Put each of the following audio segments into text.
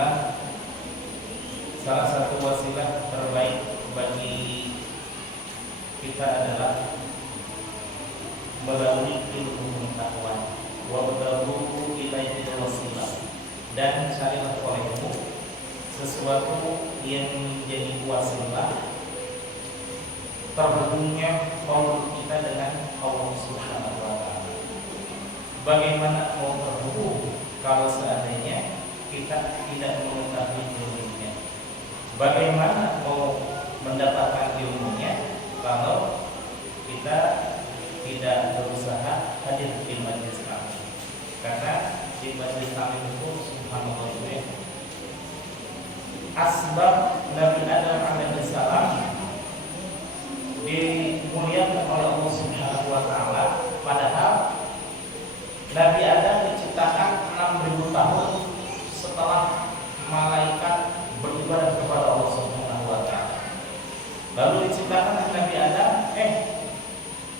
Alhamdulillah, salah satu wasilah terbaik bagi kita adalah melalui ilmu pengetahuan. Wa badahu ilaihi wasilah, dan carilah olehmu sesuatu yang menjadi wasilah terhubungnya qaul kita dengan Allah Subhanahu wa taala. Bagaimana mau terhubung kalau seandainya kita tidak mengetahui ilmunya? Bagaimana mau mendapatkan ilmunya kalau kita tidak berusaha hadir di majelis kami? Karena di majelis kami itu subhanallah itu ya, asbab Nabi Adam alaihissalam dimuliakan oleh Allah Subhanahu wa taala, padahal Nabi Adam diciptakan 6.000 tahun setelah malaikat beribadah kepada Allah Subhanahu wa taala. Lalu diciptakan Nabi Adam,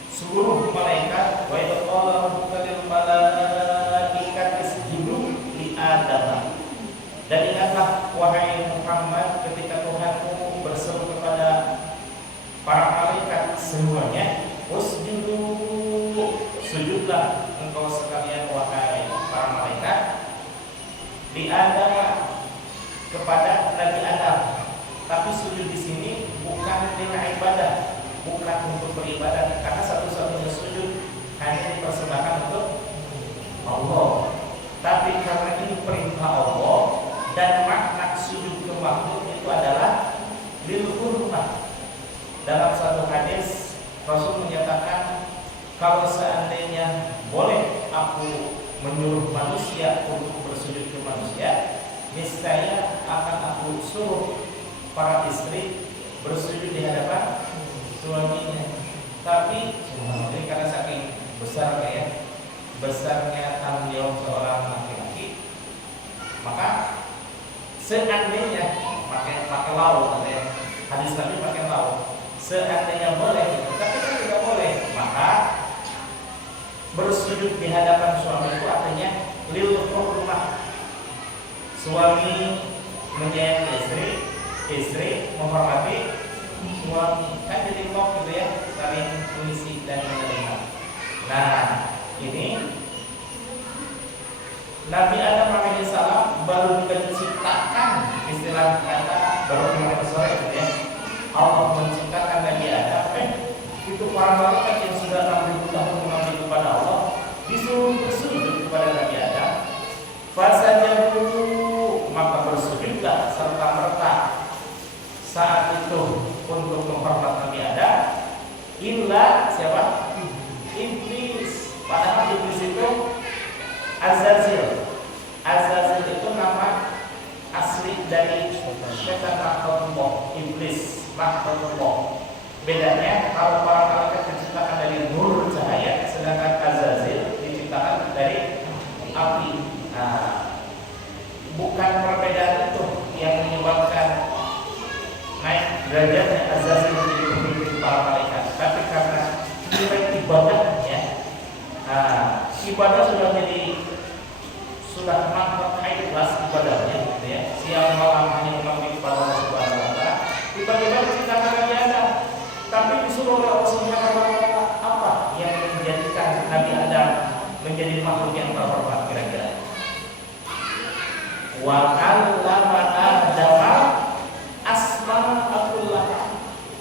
seluruh malaikat wa idza qala rabbuka lil malaikati isjudu li Adam. Dan ingatlah wahai Muhammad ketika Tuhanmu berseru kepada para malaikat semuanya, usjudu, sujudlah engkau sekalian wahai para malaikat di Adam, kepada Nabi Adam. Tapi sujud di sini bukan dengan ibadah, bukan untuk beribadah, karena satu-satunya sujud hanya dipersembahkan untuk Allah. Tapi karena ini perintah Allah dan makna sujud ke makhluk itu adalah lil hurmah. Dalam satu hadis Rasul menyatakan, kalau seandainya boleh aku menyuruh manusia untuk bersujud ke manusia, niscaya akan aku suruh para istri bersujud di hadapan suaminya. Tapi ini karena saking besarnya tanggung jawab seorang laki-laki, maka seandainya pakai lauk, katanya hadis Nabi pakai lauk, seandainya boleh, tapi kan tidak boleh, maka bersujud di hadapan suami itu artinya lil hurmah. Suami menyayangi istri menghormati suami, kan jadi klop gitu ya, saling mengisi dan menerima. Nah, ini Nabi Adam alaihissalam baru juga diciptakan, istilah kata baru kemarin sore gitu ya, Allah menciptakan Nabi Adam, itu para malaikat yang sudah 6.000 tahun mengabdi kepada Allah disuruh bersujud kepada Nabi Adam. Fasajadu, maka bersujudlah serta merta saat itu untuk menghormat Nabi Adam. Illa siapa? Iblis. Padahal iblis itu Azazil. Azazil itu nama asli dari syaitan laknatullah, iblis laknatullah. Bedanya kalau para malaikat diciptakan dari nur cahaya, sedangkan Azazil diciptakan dari api. Nah, bukan perbedaan itu yang menyebabkan naik derajatnya Azazil menjadi pemimpin para malaikat, tapi karena nilai ibadahnya, ibadah sudah mantap ikhlas ibadahnya, gitu ya. Siang malam hanya mengabdi kepada Allah Subhanahu wa taala. Tiba-tiba diciptakan Nabi Adam, tapi disuruh oleh Allah Subhanahu wa taala apa yang menjadikan Nabi Adam menjadi makhluk yang terhormat kira-kira? Wa 'allama Adama asma'allah,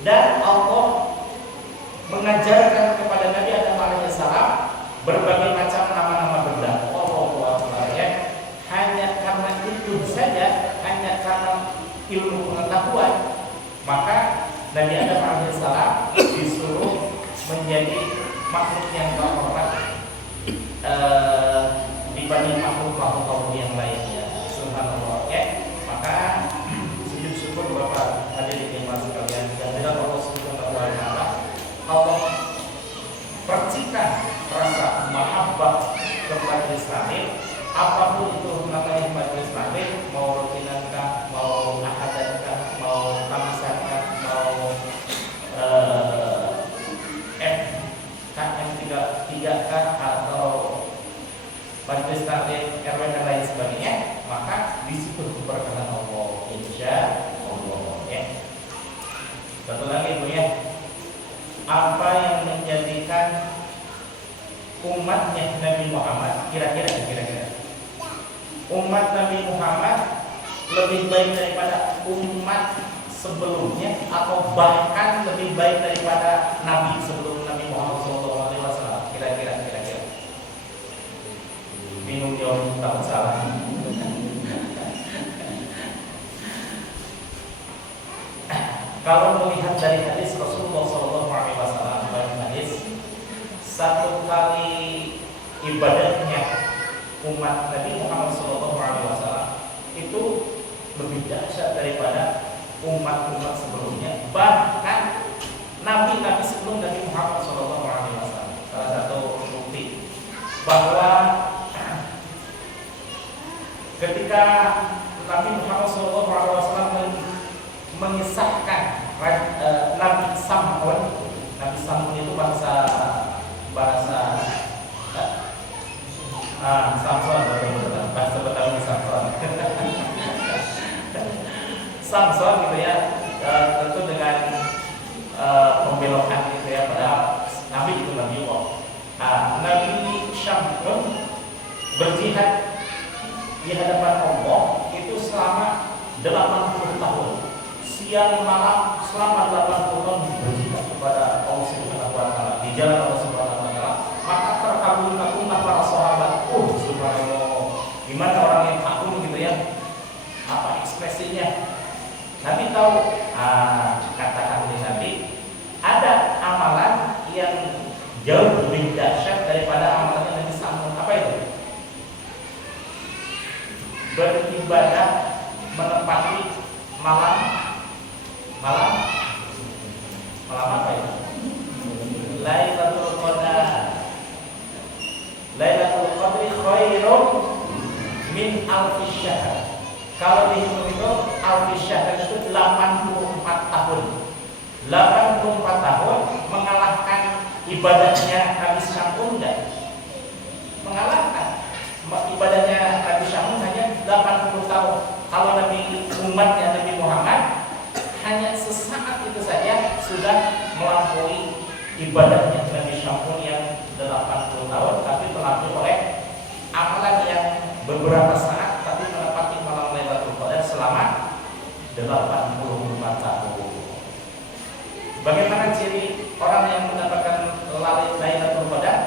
dan Allah mengajarkan kepada Nabi Adam alaihissalam berbagai macam nama-nama benda. Allahu akbar ya. Hanya karena itu saja, hanya karena ilmu pengetahuan, maka Nabi Adam alaihissalam disuruh menjadi makhluk yang terhormat dibanding makhluk-makhluk yang lainnya. Subhanallah ya. Maka sujud syukur Bapak hadirin yang masih sekalian, dan dengan Allah Subhanahu wa taala Allah percikan rasa mahabbah kepada Islam. Apapun itu namanya majelis taklim, mau rutinankah, mau ahadankah, mau kamisankah, mau FKM 3 kah, atau majelis taklim kira-kira umat Nabi Muhammad lebih baik daripada umat sebelumnya atau bahkan lebih baik daripada Nabi sebelum Nabi Muhammad SAW? Kira-kira. Bingung jawab, tak salah. Kalau melihat dari hadis Rasulullah SAW, hadis satu kali ibadahnya umat Nabi Muhammad SAW itu lebih dahsyat daripada umat-umat sebelumnya, bahkan nabi-nabi sebelum Nabi Muhammad SAW. Salah satu bukti bahwa ketika Nabi Muhammad SAW mengisahkan Nabi Sam'un. Nabi Sam'un itu bahasa Samson, bahasa Betawi Samson. Samson gitu ya, tentu dengan pembelokan gitu ya pada Nabi itu Nabi Allah. Nabi Sam'un berjihad di hadapan Allah itu selama 80 tahun. Siang malam selama 80 tahun berjihad kepada Allah Subhanahu wa taala di jalan Allah Subhanahu wa taala. Maka terkagum-kagumlah para sahabat. Subhanallah. Gimana orang yang kagum gitu ya? Apa ekspresinya? Nabi tahu, kata ahli Nabi, ada amalan yang jauh lebih dahsyat daripada amalan yang Nabi Sam'un. Apa itu? Beribadah menempati malam apa itu? Lailatul Qadri khairun min alfi syahr. Kalau dihitung itu alfi syahr itu 84 tahun. 84 tahun mengalahkan ibadahnya Nabi Sam'un enggak? Mengalahkan. Ibadahnya Nabi Sam'un hanya 80 tahun. Kalau Nabi umatnya Nabi Muhammad hanya sesaat itu saja sudah melampaui ibadahnya Nabi Sam'un yang 80 tahun, tapi terlampau oleh amalan yang beberapa saat tapi menepati malam Lailatul Qadar selama 84 tahun. Bagaimana ciri orang yang mendapatkan Lailatul Qadar?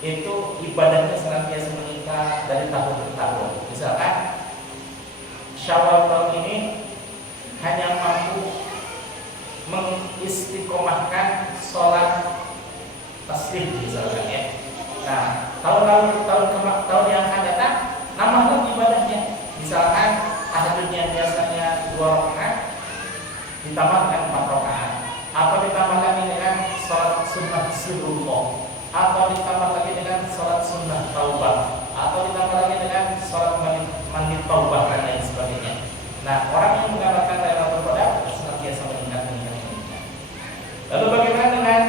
Itu ibadahnya senantiasa meningkat dari tahun ke tahun. Misalkan Syawal tahun ini hanya mampu mengistiqomahkan sholat tasbih misalkan ya. Nah, tahun yang akan datang nambah ibadahnya. Misalkan tahajudnya biasanya 2 rakaat ditambah dengan 4 rakaat, atau ditambah lagi dengan sholat sunnah subuh, atau ditambah lagi dengan sholat sunnah taubah, atau ditambah lagi dengan sholat mandi taubah dan lain sebagainya. Nah, orang yang mendapatkan Lailatul Qadar senantiasa meningkat. Lalu bagaimana dengan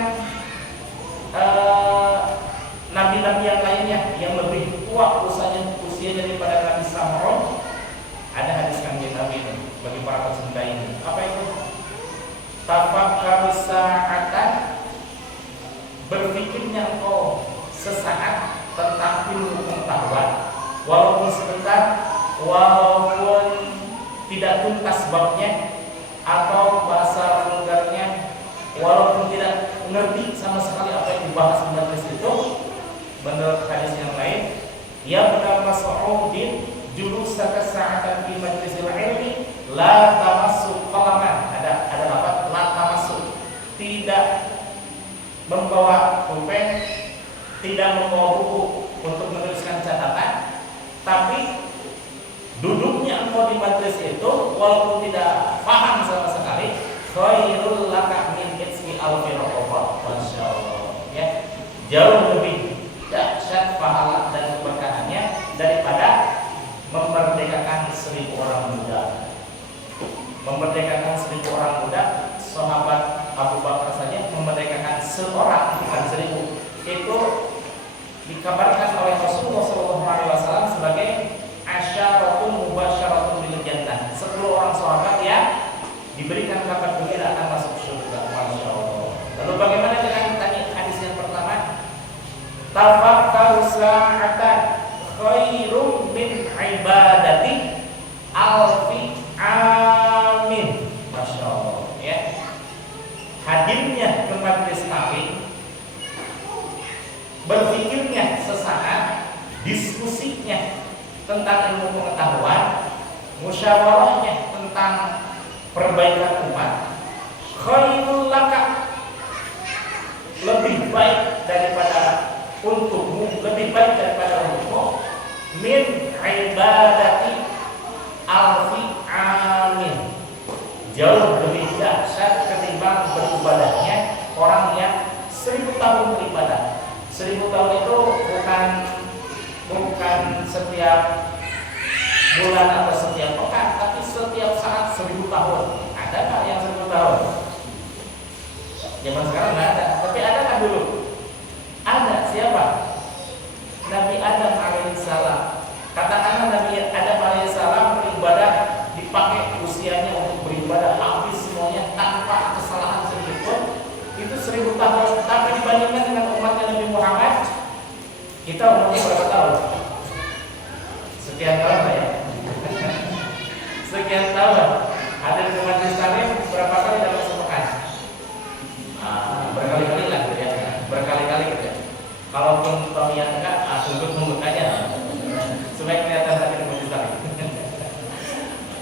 nabi-nabi yang lainnya yang lebih tua usia daripada Nabi Sam'un? Ada hadis kanjeng Nabi ini bagi para pecinta ini. Apa itu? Tafakkaru sa'atan, berfikirnya engkau sesaat tentang ilmu pengetahuan, walaupun sebentar, walaupun tidak tuntas babnya, atau bahasa vulgarnya walaupun tidak mengerti sama sekali apa yang dibahas di majlis itu. Menurut hadis yang lain, ya benar Mas'udin julusaka sa'atan fi majlisil ilmi la tamassu qalaman. Ada apa? La tamassu, tidak membawa pulpen, tidak membawa buku untuk menuliskan catatan, tapi duduknya engkau di majlis itu walaupun tidak paham sama sekali, khairul laka min hitsmi alfi raqabah. Masyaallah ya, jauh lebih dahsyat pahala dan keberkahannya daripada memerdekakan 1000 orang muda. Memerdekakan 1000 orang muda, sahabat Abu Bakar saja memerdekakan seorang, bukan 1000. Itu dikabarkan oleh Rasulullah SAW sebagai asyaratun mubasyaratun bil jannah. 10 orang sahabat yang diberikan kabar gembira akan masuk surga. Masyaallah. Lalu bagaimana dengan tadi hadis yang pertama? Tafakkaru sa'atan musyawarahnya tentang perbaikan umat, khairul laka, lebih baik daripada untukmu, lebih baik daripada untukmu, min ibadati alfi amin, jauh lebih dahsyat ketimbang beribadahnya orang yang 1000 tahun beribadah. 1000 tahun itu bukan setiap bulan atau setiap pekan, tapi setiap saat 1000 tahun. Ada nggak yang 1000 tahun? Zaman sekarang nggak ada, tapi ada kan dulu? Ada. Siapa? Nabi Adam alaihissalam. Katakanlah Nabi Adam alaihissalam beribadah, dipakai usianya untuk beribadah habis semuanya tanpa kesalahan sedikit pun, itu 1000 tahun. Tapi dibandingkan dengan umatnya Nabi Muhammad, kita umurnya berapa tahun? Sekian tahun lah ya. Sekian tahun. Ada di majelis taklim berapa kali dalam sepekan? Berkali-kali lah gitu ya. Berkali-kali gitu ya. Kalaupun yang enggak, tunggu aja supaya kelihatan tadi di majelis taklim.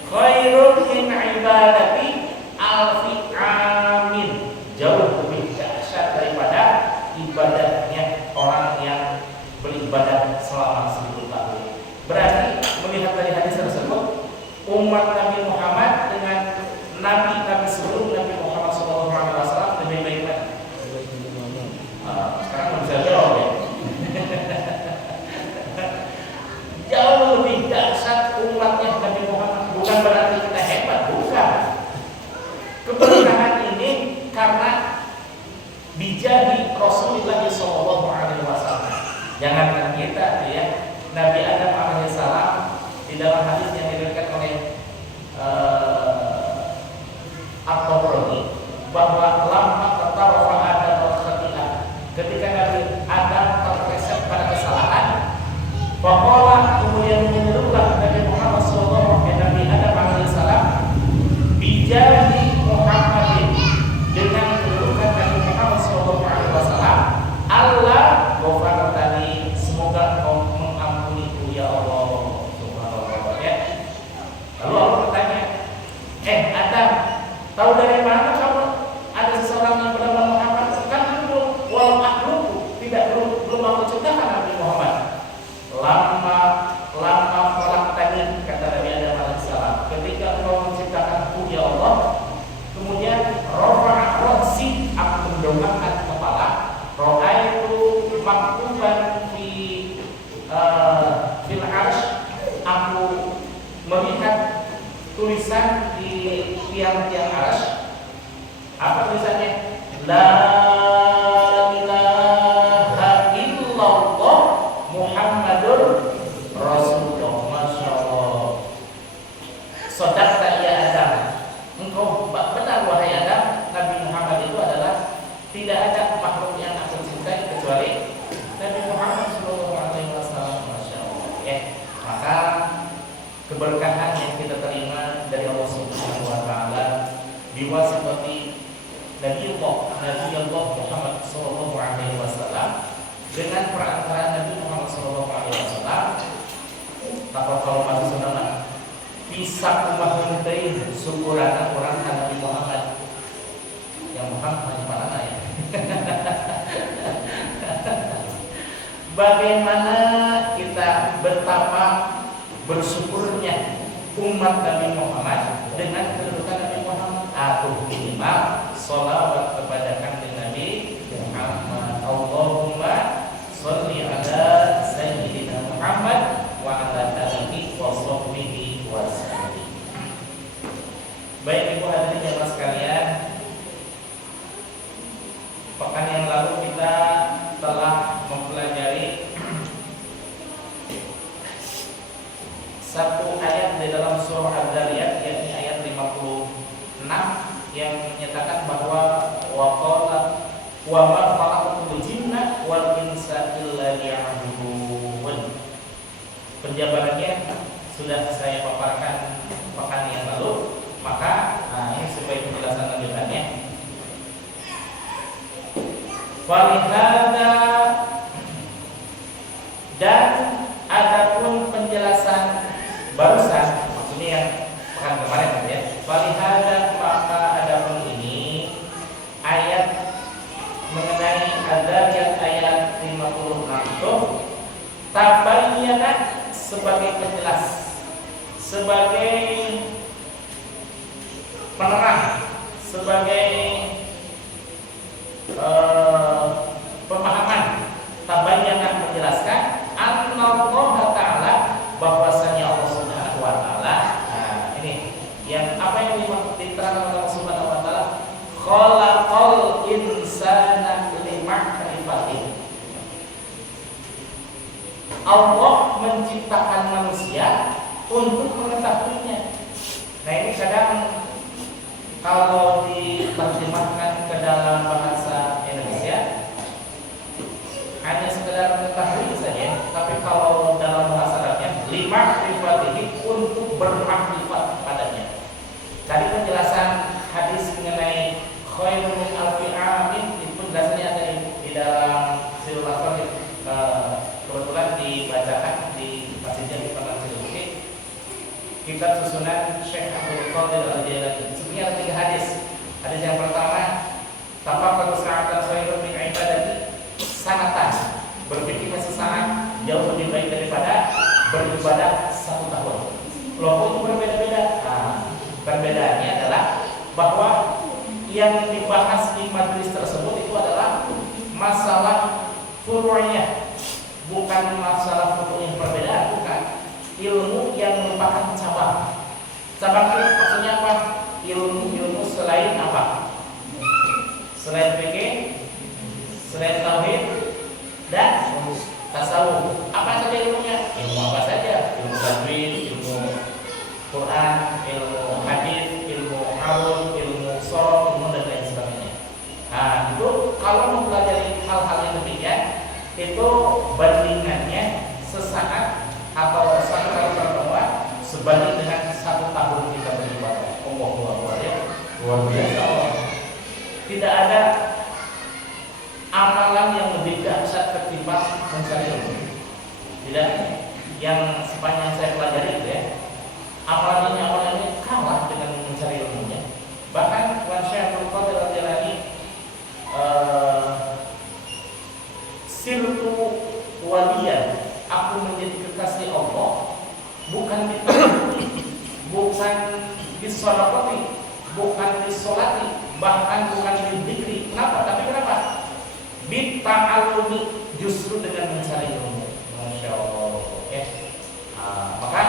Khairun min ibadati alfi amin, jauh lebih dahsyat daripada ibadahnya orang yang beribadah selama 1000 tahun. Berarti melihat dari hadis tersebut, umat Nabi Muhammad dengan nabi-nabi sebelum Nabi Muhammad SAW lebih baik mana? Sekarang bisa jawab ya. Jauh lebih dahsyat umatnya Nabi Muhammad. Bukan berarti kita hebat, bukan. Keberkahan ini karena bijahi Rasulullah SAW. Jangankan kita ya, Nabi Adam alaihissalam di dalam hadis yang diriwayatkan oleh At-Tabrani bahwa lama tatarafa Adam al-khati'ah, ketika Nabi Adam terpleset pada kesalahan, faqala, kemudian menyerukan Nabi Muhammad sallallahu alaihi wasallam, Nabi Adam alaihissalam, bijahi Muhammadin, dengan menyerukan Nabi Muhammad sallallahu alaihi wasallam, Allah ghafartani, semoga Engkau mengampuniku ya Allah. Subhanallah ya. Lalu Allah bertanya, Adam, tahu dari mana kamu ada seseorang yang bernama Muhammad? Kan belum, walau makhluk, belum aku ciptakan Nabi Muhammad. Lama falak tadi, kata Nabi Adam alaihissalam, ketika Engkau menciptakanku ya Allah, kemudian rafa'a ra'si, aku mendongakkan kepala, ra'aitu maktuban fil arsh, aku melihat tulisan di tiang-tiang arsh. Apa tulisannya? La ilaha illallah Muhammadur Rasulullah. Masya Allah. Sodakta ya Adam, engkau benar wahai Adam, Nabi Muhammad itu adalah tidak ada makhluk yang aku cintai kecuali Nabi Muhammad SAW. Masya Allah. Maka keberkahan yang kita terima dari Allah Subhanahu wa taala diwasitati Nabiullah Muhammad sallallahu alaihi wasallam, dengan perantaraan Nabi Muhammad sallallahu alaihi wasallam, kalau masih saudara bisa umat mentai syukuran orang Nabi Muhammad yang Muhammad mana ya. Bagaimana kita betapa bersyukurnya umat Nabi Muhammad dengan kedudukan Nabi Muhammad. Aku minimal sholawat kepada kanjeng Nabi Muhammad. Allahumma sholli ala sayyidina Muhammad wa ala alihi wa sahbihi wa sallam. Baik ibu hadirin jemaah sekalian, pekan yang lalu kita telah mempelajari satu ayat di dalam surah Al-Dzariyat, yakni ayat 56, yang menyatakan bahwa waqala wa ma khalaqtul jinna wal insa illa liya'budun. Penjabarannya sudah saya paparkan pekan yang lalu, maka ini sebagai penjelasan lanjutannya. Falihada, dan adapun penjelasan barusan, maksudnya yang sebagai penjelas, sebagai penerang, sebagai pemahaman, tabayyan menjelaskan Allah Ta'ala bahwasanya Allah Subhanahu wa Ta'ala. Nah, ini yang apa yang diterangkan oleh Allah Subhanahu wa Ta'ala, khalaqal insana lima'rifatih. Allah menciptakan manusia untuk mengetahuinya. Nah, ini kadang kalau diterjemahkan ke dalam bahasa Indonesia hanya sekedar mengetahui saja, tapi kalau dalam bahasa Arabnya lima'rifatihi, untuk bermakrifat padanya. Tadi penjelasan hadis mengenai khairun min alfi amin itu penjelasannya ada di dalam Sirul Aswad, kebetulan dibacakan di Masjid Jami Pernah kitab susunan Syekh Abdul Qadir Al-Jailani. Sebenarnya ada 3 hadis. Hadis yang pertama, tafakkur sa'atan khairun min ibadati sanatan, berpikir sesaat jauh lebih baik daripada beribadah 1 tahun. Loh, itu berbeda-beda. Perbedaannya adalah bahwa yang dibahas di majelis tersebut itu adalah masalah furu'iyah, bukan masalah furu'iyah perbedaan, bukan. Ilmu yang merupakan cabang. Cabang itu maksudnya apa? Ilmu selain apa? Selain fikih, selain tauhid dan tasawuf. Apa saja ilmunya? Ilmu apa saja? Ilmu tajwid, ilmu Quran, ilmu hadis, ilmu arud, ilmu shorof, ilmu dan lain sebagainya. Nah, itu kalau mempelajari hal-hal yang demikian, itu bandingannya sesaat atau 1 kali pertemuan sebanding dengan 1 tahun kita beribadah. Allahu Akbar, ya. Luar biasa. Tidak ada amalan yang lebih dahsyat ketimbang mencari ilmu. Tidak, yang sepanjang saya pelajari itu ya, amalan ini kalah dengan mencari ilmunya. Bahkan Syekh Abdul Qadir Al-Jailani sirtu waliyan, aku menjadi kekasih Allah bukan ditahuni, bukan disolati, bukan disolati, bahkan bukan didikri. Kenapa? Tapi kenapa? Bita'alumi, justru dengan mencari ilmu. Masya Allah, ya. Maka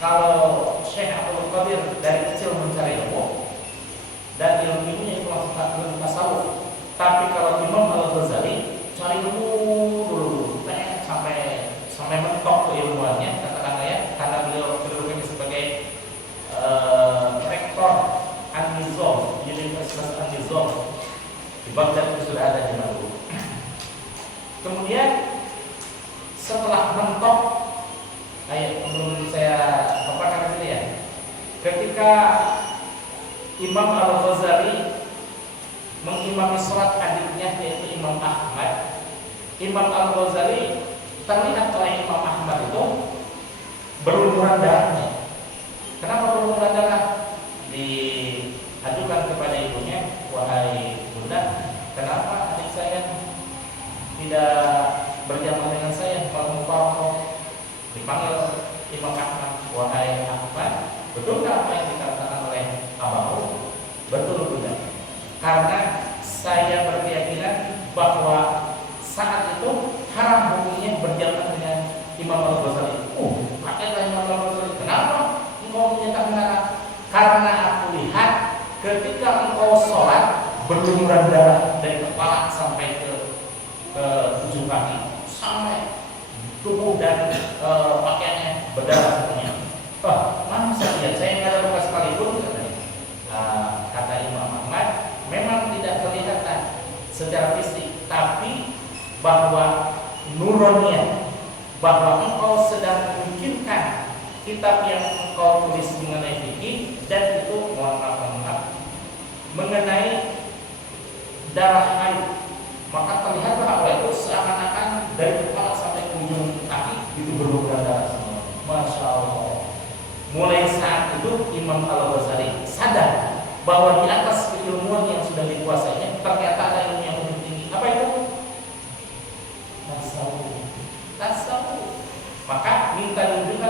kalau Syekh Abdul Qadir dari kecil mencari ilmu, dan ilmunya itu langsung ilmu tasawuf. Tapi kalau Imam Al-Ghazali cari ilmu dulu, sampai mentok keilmuannya, katakanlah ya, karena beliau kedudukannya sebagai rektor An-Nizam, Universitas An-Nizam di Baghdad itu sudah ada zaman dulu. Kemudian setelah mentok, belum saya paparkan sini ya, ketika Imam Al-Ghazali mengimami sholat adiknya yaitu Imam Ahmad, Imam Al-Ghazali terlihat oleh Imam Ahmad itu berlumuran darahnya. Kenapa berlumuran darah? Diajukan kepada ibunya, wahai bunda, kenapa adik saya tidak berjamaah dengan saya kalau mufaroqah? Dipanggil Imam Ahmad, wahai Ahmad, betulkah apa yang dikatakan oleh abahmu? Betul bunda, karena saya berkeyakinan bahwa saat itu haram hukumnya berjamaah dengan Imam Al-Ghazali. Kakeklah Imam Al-Ghazali, kenapa engkau menyatakan haram? Karena aku lihat ketika engkau sholat berlumuran darah dari kepala sampai ke ujung kaki, sampai tubuh dan pakaiannya berdarah semuanya. Mana saya lihat, saya nggak ada luka sekalipun, katanya. Kata Imam Ahmad, memang tidak kelihatan secara fisik, tapi bahwa nuronnya, bahwa engkau sedang memikirkan kitab yang engkau tulis mengenai fikih, dan itu mohon maaf mengenai darah haid, maka terlihat bahwa itu seakan-akan dari kepala sampai ke ujung kaki itu berlumuran darah semua. Masya Allah. Mulai saat itu Imam Al-Ghazali sadar bahwa di atas keilmuan yang sudah dikuasainya ternyata ada ilmu yang lebih tinggi. Apa itu? Tasawuf. Maka minta ditunjukkan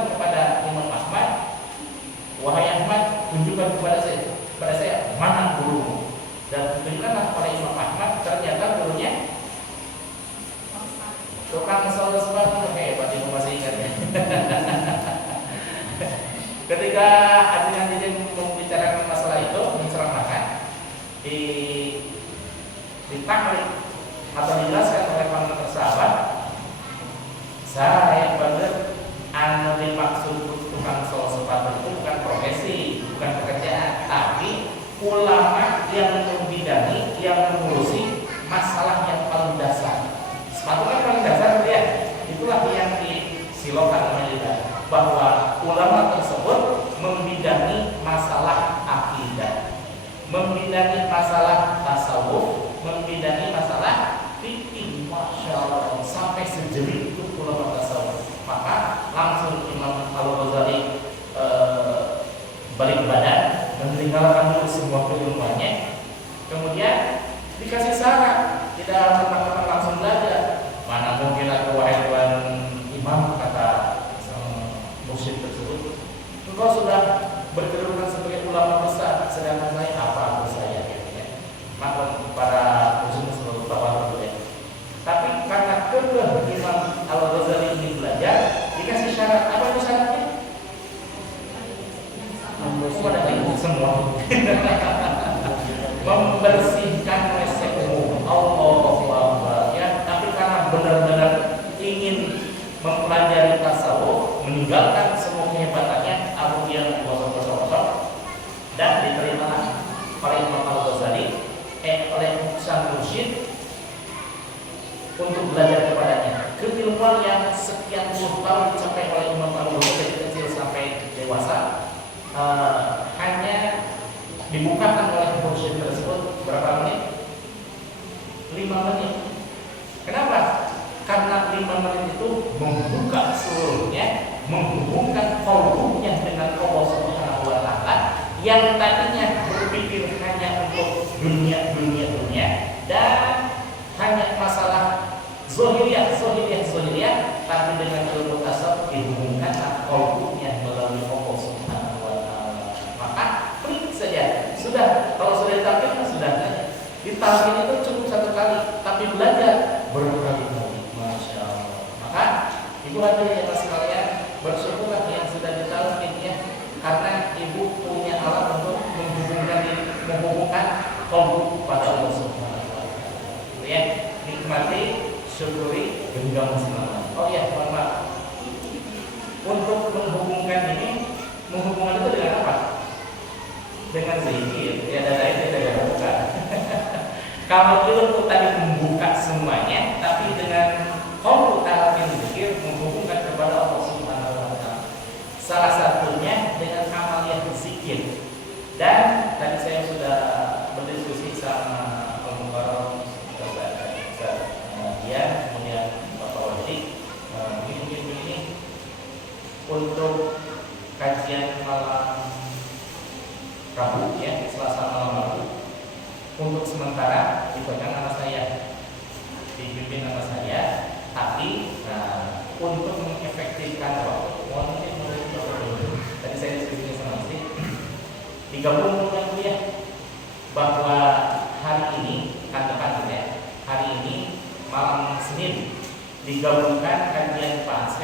wahai Ahmad, tunjukkan kepada saya mana gurumu. Dan tunjukkanlah kepada Imam Ahmad, ternyata gurunya tukang sol sepatu. Hebat, Ibu masih ingatnya. Ketika hadirin membicarakan masalah itu, menceramakan di takrib atau dijelaskan oleh para sahabat, saya benar anu dimaksud tukang sol sepatu itu bukan profesi, bukan pekerjaan, tapi ulama yang membidangi, yang mengurusi masalah yang paling dasar. Sepatu kan paling dasar ya. Itulah yang disilokan oleh kita, bahwa ulama tersebut membidangi masalah akidah, membidangi masalah tasawuf, membidangi masalah fikih. Masya Allah, sampai sejeli itu ulama tasawuf. Maka langsung Imam Al-Ghazali balik badan dan meninggalkan dulu semua keilmuannya. Kemudian dikasih saran, tidak mentang-mentang langsung belajar. Mana mungkin aku, wahai tuan imam, kata mursyid tersebut, engkau sudah berkedudukan sebagai ulama besar, sedangkan saya apa aku saya, ya. Maka para muslim selalu tahu dulu ya. Tapi karena kedua Imam Al-Ghazali ini belajar, dikasih syarat. Apa itu syaratnya? Kepada ibu semua membersihkan resekmu, Allah ya. Tapi karena benar-benar ingin mempelajari tasawuf, meninggalkan semua kehebatannya, kemudian kosong dan diterimalah oleh Imam Al-Ghazali oleh sang mursyid untuk belajar kepadanya. Keilmuan yang sekian puluh tahun dicapai oleh Imam Al-Ghazali dari kecil sampai dewasa hanya dibukakan oleh mursyid tersebut berapa menit? 5 menit. Kenapa? Karena 5 menit itu membuka seluruhnya, menghubungkan qalbunya dengan Allah Subhanahu wa taala yang tadinya berpikir hanya untuk dunia dan hanya masalah zahiriyah, tapi dengan ilmu tasawuf dihubungkan qalbunya melalui Allah Subhanahu wa taala. Maka klik saja. Sudah, kalau sudah ditalkin sudah. Ditalkin itu cukup 1 kali, tapi belajar berkali-kali. Masya Allah. Maka ibu hadirin yang sekalian, bersyukurlah yang sudah ditalkin ya, karena ibu punya alat untuk menghubungkan qalbu pada Allah Subhanahu wa taala. Ya, nikmati, syukuri, genggam semangat. Oh ya, mohon maaf. Untuk menghubungkan itu dengan apa? Dengan zikir. Ya, dan lain tidak buka. Kalau ilmu tadi membuka semuanya, tapi dengan qalbu talqin zikir menghubungkan kepada Allah Subhanahu wa taala. Salah satunya dengan amaliyah zikir. Dan tadi saya sudah berdiskusi sama pembicara dia, kemudian Bapak Wajib, mungkin ini untuk kajian malam Rabu ya, Selasa malam Rabu. Untuk sementara dipegang anak saya, dipimpin anak saya, tapi untuk mengefektifkan waktu, tadi saya diskusi sama istri, digabung dengan kuliah bahwa hari ini hari ini malam Senin digabungkan kajian Pak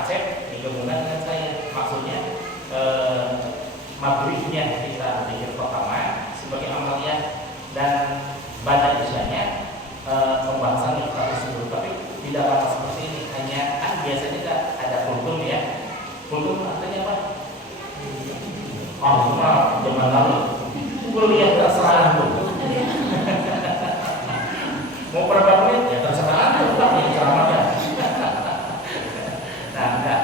Acep digabungkan dengan saya, maksudnya maghribnya kita zikir pertama sebagai amaliyah dan pada isyanya pembahasan yang tersebut, tapi tidak lama seperti ini, hanya biasanya ada kultum ya. Kultum artinya apa? Oh, maaf, zaman lalu kuliah terserah bu. Mau berapa menit ya terserah anda, tapi ceramahnya. Nah, enggak.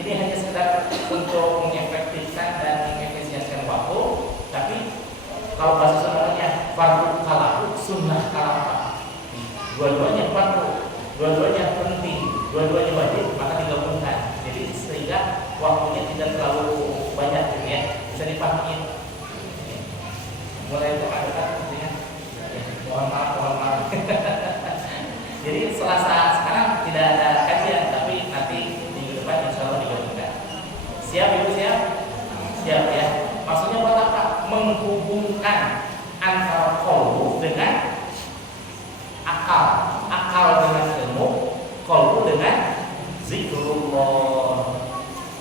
Ini hanya sekedar untuk mengefektifkan dan mengefisienkan waktu, tapi kalau bahasa namanya fardu kalahu, sunnah kalah. Dua-duanya fardu, dua-duanya penting, dua-duanya wajib, maka digabungkan. Jadi sehingga waktunya tidak terlalu banyak, gitu ya, bisa dipahami. Mulai itu ada kan, mohon maaf. Jadi Selasa sekarang tidak ada kajian, tapi nanti minggu depan insya Allah digabungkan. Siap ibu, siap ya. Maksudnya buat apa? Menghubungkan antara qalbu dengan akal, akal dengan ilmu, qalbu dengan zikrullah.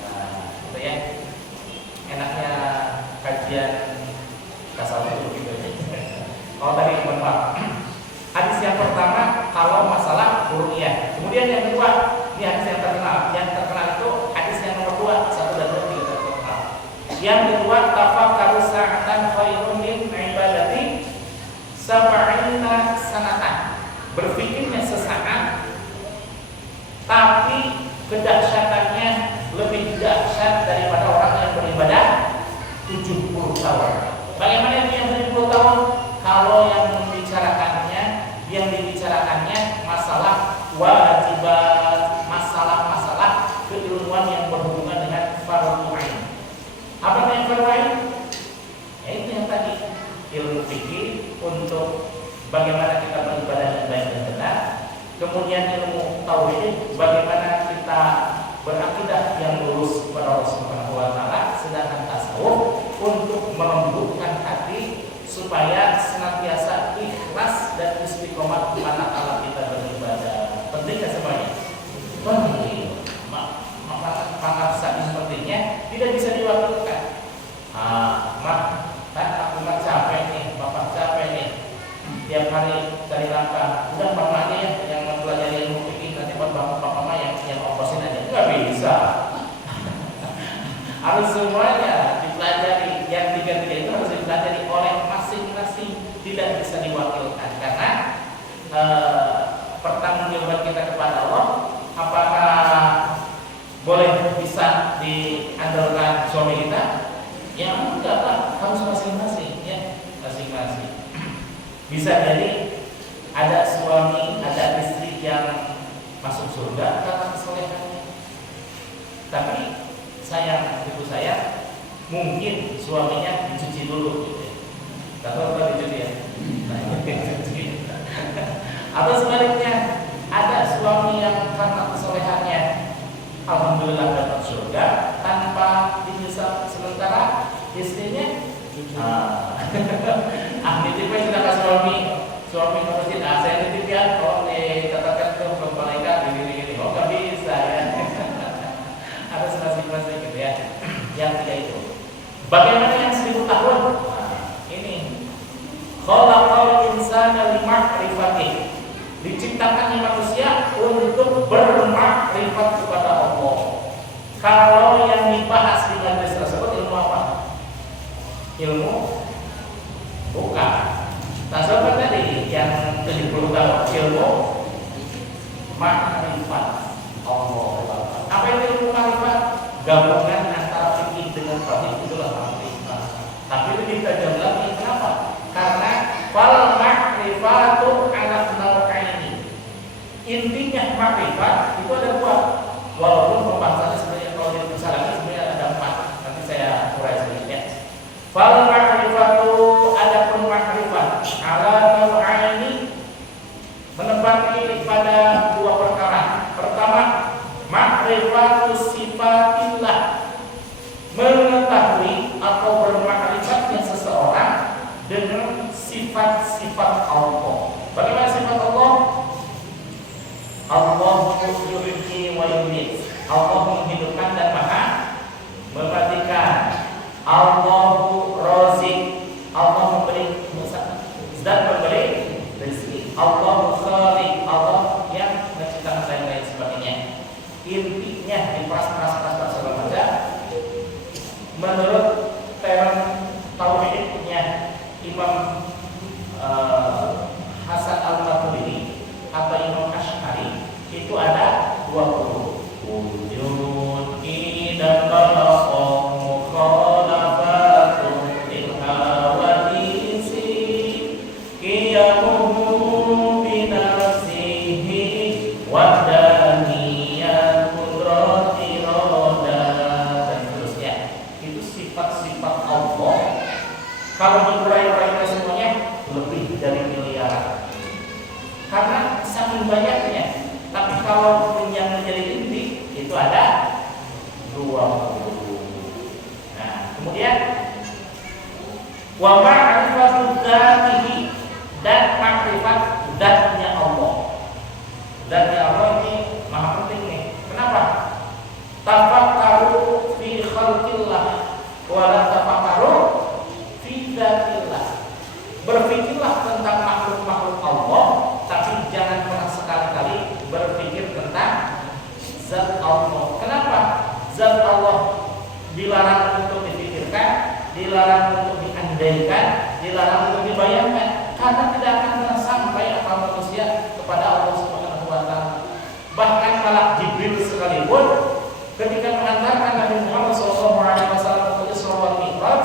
Nah, gitu ya. Enaknya kajian tasawuf gitu ya. Kalau tadi berapa? Hadis yang pertama kalau masalah ru'yah. Kemudian yang kedua, ini hadis yang terkenal. Yang terkenal itu hadis yang nomor 2, 1 dan 2 juga terkenal. Yang kedua, tafakkaru sa'atan khairun min ibadati sab'ina sanatan. Berfikirnya sesaat, tapi kedahsyatannya lebih dahsyat daripada orang yang beribadah 70 tahun. Bagaimana dia 70 tahun? Kalau yang dibicarakannya masalah wajibat, masalah-masalah keilmuan yang berhubungan dengan fardhu ain. Apa yang fardhu ain? Ya itu yang tadi, ilmu fikih untuk bagaimana kita beribadah yang baik dan benar. Kemudian ilmu tauhid, bagaimana kita berakidah yang lurus kepada Allah Subhanahu wa taala. Sedangkan tasawuf untuk melembutkan hati supaya senantiasa ikhlas dan istiqomah manakala kita beribadah. Penting kan semuanya? Penting. Maka saking pentingnya tidak bisa diwakilkan. Kan aku nggak capek nih, bapak capek nih. Tiap hari cari nafkah. Udah bapak aja ya yang mempelajari ilmu fikih, nanti buat bapak mama yang ongkosin aja. Nggak bisa. Harus semuanya dipelajari. Yang tiga-tiga itu harus dipelajari oleh masing-masing, tidak bisa diwakilkan karena pertanggungjawaban kita kepada Allah. Apakah boleh bisa diandalkan suami kita? Ya enggak lah, harus masing-masing ya, masing-masing. Bisa jadi ada suami, ada istri yang masuk surga karena kesolehannya. Tapi sayang, ibu saya mungkin suaminya dicuci dulu gitu ya. Atau apa dicuci ya? Atau sebaliknya, ada suami yang karena kesolehannya alhamdulillah dapat surga tanpa dihisab, sementara istrinya nitip aja sudah ke suami ke masjid, saya nitip ya, kalau dicatatkan ke malaikat gini-gini, nggak bisa ya. Harus masing-masing gitu ya. Yang tiga itu. Bagaimana yang 1000 tahun? Ini khalaqal insana limakrifatihi. Diciptakannya manusia untuk bermakrifat kepada Allah. Kalau yang dibahas di majelis tersebut ilmu apa? Ilmu bukan. Tasawuf tadi yang 70 tahun ilmu makrifat Allah. Apa itu ilmu makrifat? Gabungan antara fikih dengan tauhid, itulah makrifat. Tapi lebih tajam lagi, kenapa? Karena fal makrifatu ala nau'aini. Intinya makrifat itu ada 2. Walaupun pembahasannya sebenarnya kalau dipersalahkan sebenarnya ada 4. Nanti saya urai sedikit ya. Fal makrifatu, ada pun makrifat ala nau'aini menempati pada 2 perkara. Pertama, ma'rifatus sifatillah, mengetahui atau bermakrifatnya seseorang dengan sifat-sifat Allah. Bagaimana sifat Allah? Allah yuhyi wa yumiit. Allah menghidupkan dan maha mematikan. Allahu razik. Allah memberi zat memberi rezeki. Allahu khaliq. Allah yang menciptakan dan lain sebagainya. Intinya di segala macam menurut term tauhidnya Imam Hasan al-Maturidi atau Imam Asy'ari itu ada 20 wujud dan balaqah mukhalafatun lil hawadisi qiyamuhu bi nafsihi wa daniyat qudrati roda dan seterusnya. Itu sifat-sifat Allah. Kalau berurai-urai semuanya lebih dari miliaran. Karena saking banyaknya. Tapi kalau yang menjadi inti itu ada 20. Nah, kemudian Wa ma'rifatu dzatihi, dan makrifat zatnya Allah. Zatnya Allah ini maha penting nih. Kenapa? Tafakkaru fi khalqillah wa la tafakkaru fi dzatillah. Berpikirlah tentang makhluk-makhluk Allah, tapi jangan pernah sekali-kali berpikir tentang zat Allah. Kenapa? Zat Allah dilarang untuk dipikirkan, dilarang untuk diandaikan, dilarang untuk dibayangkan, karena tidak akan pernah sampai akal manusia kepada Allah Subhanahu wa taala. Bahkan malak Jibril sekalipun ketika mengantarkan Nabi Muhammad SAW ke Isra wal Mi'raj,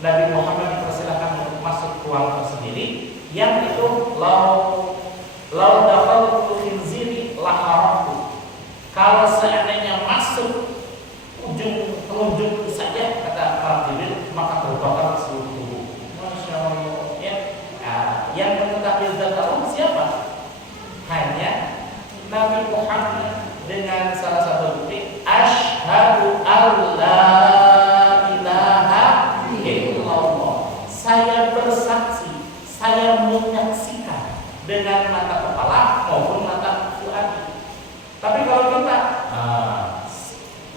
Nabi Muhammad dipersilakan untuk masuk ruang tersendiri yang itu lau dakhaltu khinziri la haramtu. Kalau seandainya masuk pengunjung saja, kata malak Jibril, maka terbakar seluruh tubuh. Masya Allah, ya. Yang mengetahui zat Allah siapa? Hanya Nabi Muhammad dengan salah satu bukti asyhadu alla ilaha illallah. Saya bersaksi, saya menyaksikan dengan mata kepala maupun mata fuad. Tapi kalau kita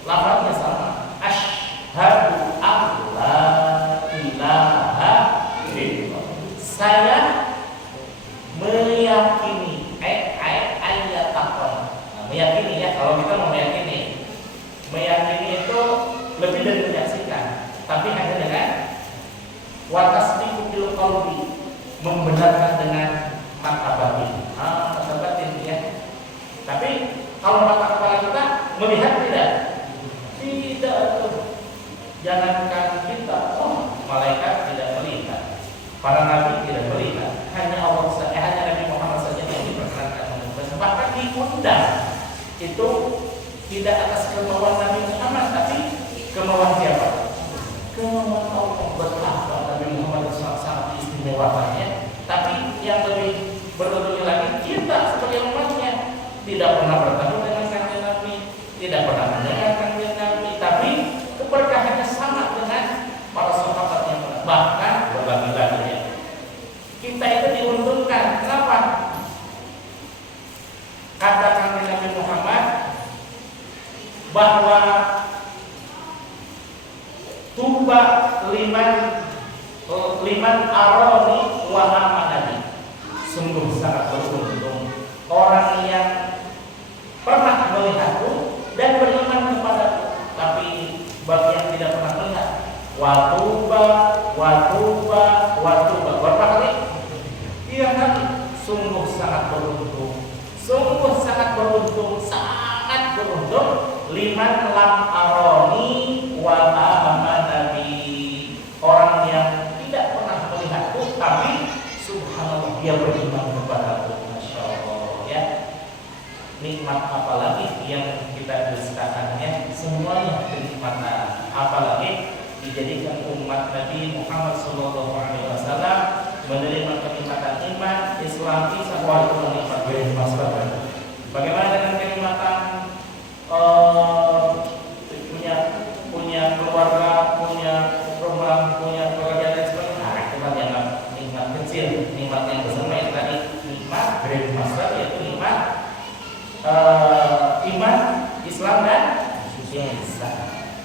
lafaznya sama, asyhadu alla ilaha illallah. Saya meyakini, meyakini ya, kalau kita mau meyakini itu lebih dari menyaksikan, tapi hanya dengan watasdiqu bil qalbi, membenarkan dengan mata batin. Mata batin ya. Tapi kalau mata kepala kita melihat tidak tuh. Jangankan kita, malaikat tidak melihat, para nabi tidak melihat, hanya Allah saja, hanya Nabi Muhammad saja yang diperkenankan melihat. Bahkan diundang itu tidak atas kemauan Nabi Muhammad, tapi kemauan siapa? Kemauan Allah. Betapa Nabi Muhammad sangat istimewaannya. Tapi yang lebih beruntung lagi, kita sebagai umatnya tidak pernah bertemu dengan kanjeng Nabi, tidak pernah mendengar kanjeng Nabi, tapi keberkahannya sama dengan para sahabat yang pernah, bahkan berbagi-bagi ya. Kita itu diuntungkan. Kenapa? Katakan Nabi Muhammad bahwa tuba liman aroni wa amanani. Sungguh sangat beruntung orang yang pernah melihatku dan beriman kepadaku. Tapi bagi yang tidak pernah melihat, watuba. Berapa kali? 3 kali. Sungguh sangat beruntung. Sangat beruntung liman lam aroni wa amanani. Orang yang tidak pernah melihatku tapi subhanallah dia beriman kepadaku. Masya Allah ya. Nikmat apalagi yang kita dustakannya, semuanya kenikmatan. Apalagi dijadikan umat Nabi Muhammad SAW menerima kenikmatan iman, Islam, Islam itu menikmat kenikmatan. Bagaimana dengan kenikmatan punya keluarga, punya rumah, punya pekerjaan dan sebagainya? Itu kan yang nikmat kecil, nikmat yang besar yang tadi nikmat kenikmatan, yaitu nikmat iman, Islam dan ihsan.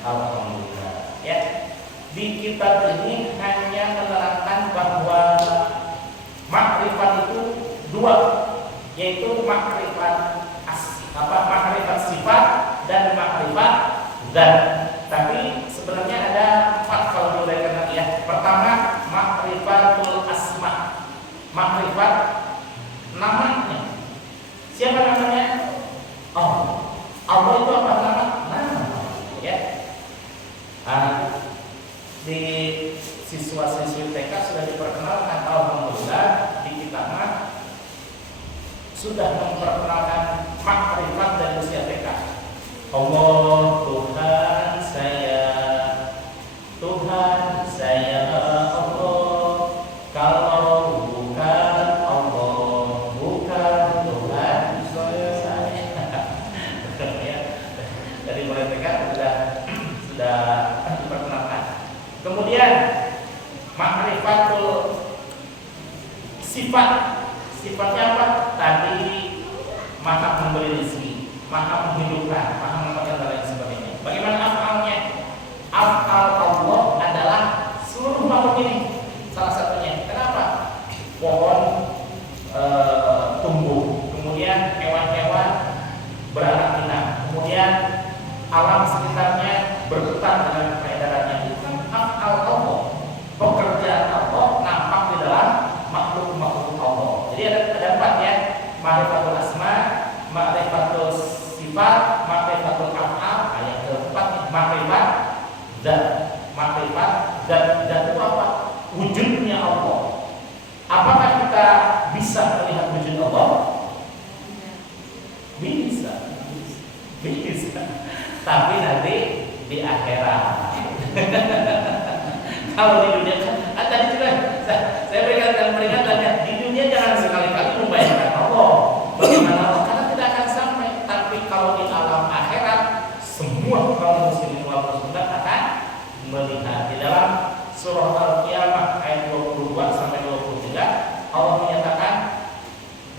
Alhamdulillah ya. Di kitab ini hanya menerangkan bahwa makrifat itu 2, yaitu makrifat makrifat sifat dan makrifat zat. Tapi sebenarnya ada 4 kalau diuraikan lagi ya. Pertama, makrifatul asma, makrifat namanya. Siapa namanya? Allah itu apa nama? Ya. Di siswa-siswi TK sudah diperkenalkan, alhamdulillah di kita sudah memperkenalkan makrifat dari usia TK. Allah Tuhan saya Allah, kalau bukan Allah bukan Tuhan saya. Dari mulai TK sudah diperkenalkan. Kemudian Ma'rifatul sifat. Sifatnya apa? Tadi Maha memberi rezeki, Maha menghidupkan, Maha memberikan dan lain sebagainya. Bagaimana af'alnya? Af'al Allah adalah seluruh makhluk ini. Salah satunya. Kenapa? Pohon tumbuh, kemudian hewan-hewan beranak pinak, kemudian alam sekitarnya berputar dengan peredarannya. Itu kan af'al Allah. Pekerjaan Allah nampak di dalam makhluk-makhluk Allah. Jadi ada empat ya, ma'rifatul asma, ma'rifatul sifat, ma'rifatul af'al. Yang keempat ma'rifat zat. Ma'rifat zat itu apa? Wujudnya Allah. Apakah kita bisa melihat wujud Allah? Bisa. Tapi nanti di akhirat. Kalau di dunia kan tadi juga saya berikan peringatannya, di dunia jangan sekali-kali membayangkan Allah. Bagaimana Allah? Karena tidak akan sampai. Tapi kalau di alam akhirat, semua kaum muslimin wal muslimat akan melihat. Di dalam surah Al-Qiyamah ayat 22 sampai 23, Allah menyatakan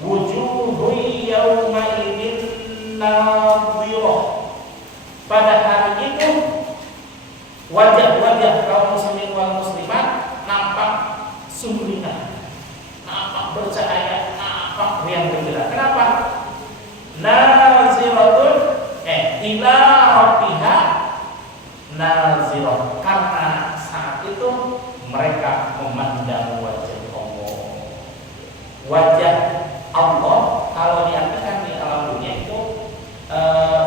wujuhun yawma idzin nadhirah. Pada hari itu wajah-wajah kaum muslimin wal muslimat nampak sumringah, nampak bercahaya, nampak riang gembira. Kenapa? Naziratun ila rabbiha nazirah. Karena saat itu mereka memandang wajah Allah. Wajah Allah kalau diartikan di alam dunia itu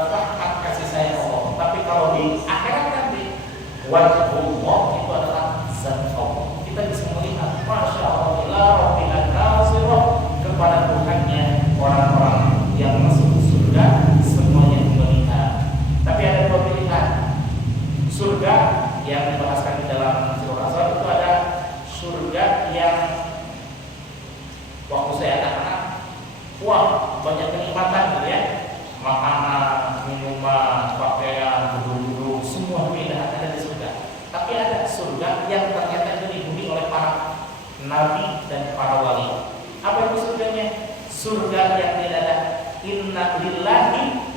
rahmat kasih sayang Allah. Tapi kalau di akhirat nanti wajah Allah itu adalah zat Allah. Kita bisa melihat Masya Allah ila rabbil nazirah, kepada Tuhannya orang-orang yang masuk surga semuanya melihat. Tapi ada dua pilihan. Surga yang dibahaskan di dalam surah Asr itu ada surga yang waktu saya anak-anak, wah banyak kenikmatan gitu ya, makanan, minuman, pakaian, duduk-duduk, semua pilihan ada di surga. Tapi ada surga yang ternyata itu dihuni oleh para nabi dan para wali. Apa itu surganya? Surga yang tidak ada inna lillahi,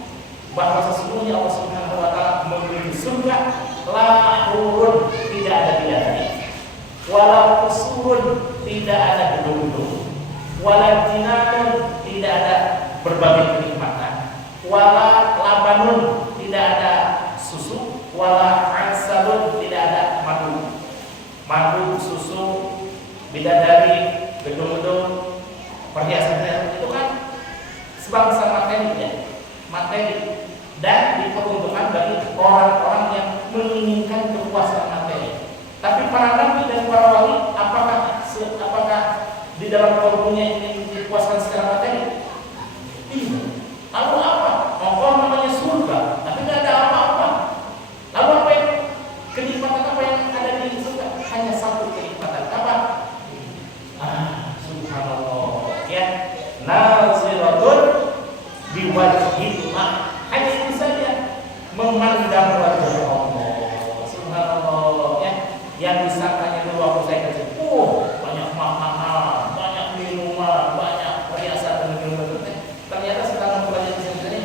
bahwa sesungguhnya Allah Subhanahu wa taala memiliki surga la hurun, tidak ada bidadari, wala qusurun, tidak ada gedung-gedung, wala jinanun, tidak ada berbagai kenikmatan, wala labanun, tidak ada susu, wala asalun, tidak ada madu, susu, bidadari, gedung-gedung, perhiasan. Itu kan sebangsa materi ya, materi, dan diperuntukkan bagi orang-orang yang menginginkan kepuasan materi. Tapi para nabi dan para wali, apakah di dalam kalbunya ini dipuaskan secara materi? Iya. Lalu apa? Allah namanya surga, tapi tidak ada apa-apa. Lalu apa yang kenikmatan apa yang ada di surga? Hanya satu kenikmatan. Apa? Subhanallah. Ya, naziratun biwajhillah. Hanya itu saja, memandang wajah Allah. Subhanallah ya. Yang disangkanya dulu waktu saya kecil, banyak makanan, banyak minuman, banyak perhiasan dan macam-macam. Ternyata setelah mempelajari sini,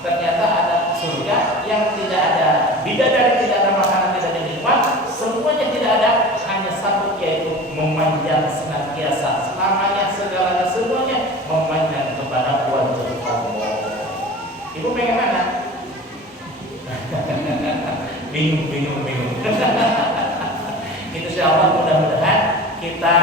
ternyata ada surga yang tidak ada bidadari, tidak ada makanan, tidak ada minuman, semuanya tidak ada, hanya satu, yaitu memanjang senantiasa, selamanya, segalanya, semuanya memanjang kepada wajah Allah. Ibu pengen mana? bingung. Insya Allah mudah-mudahan kita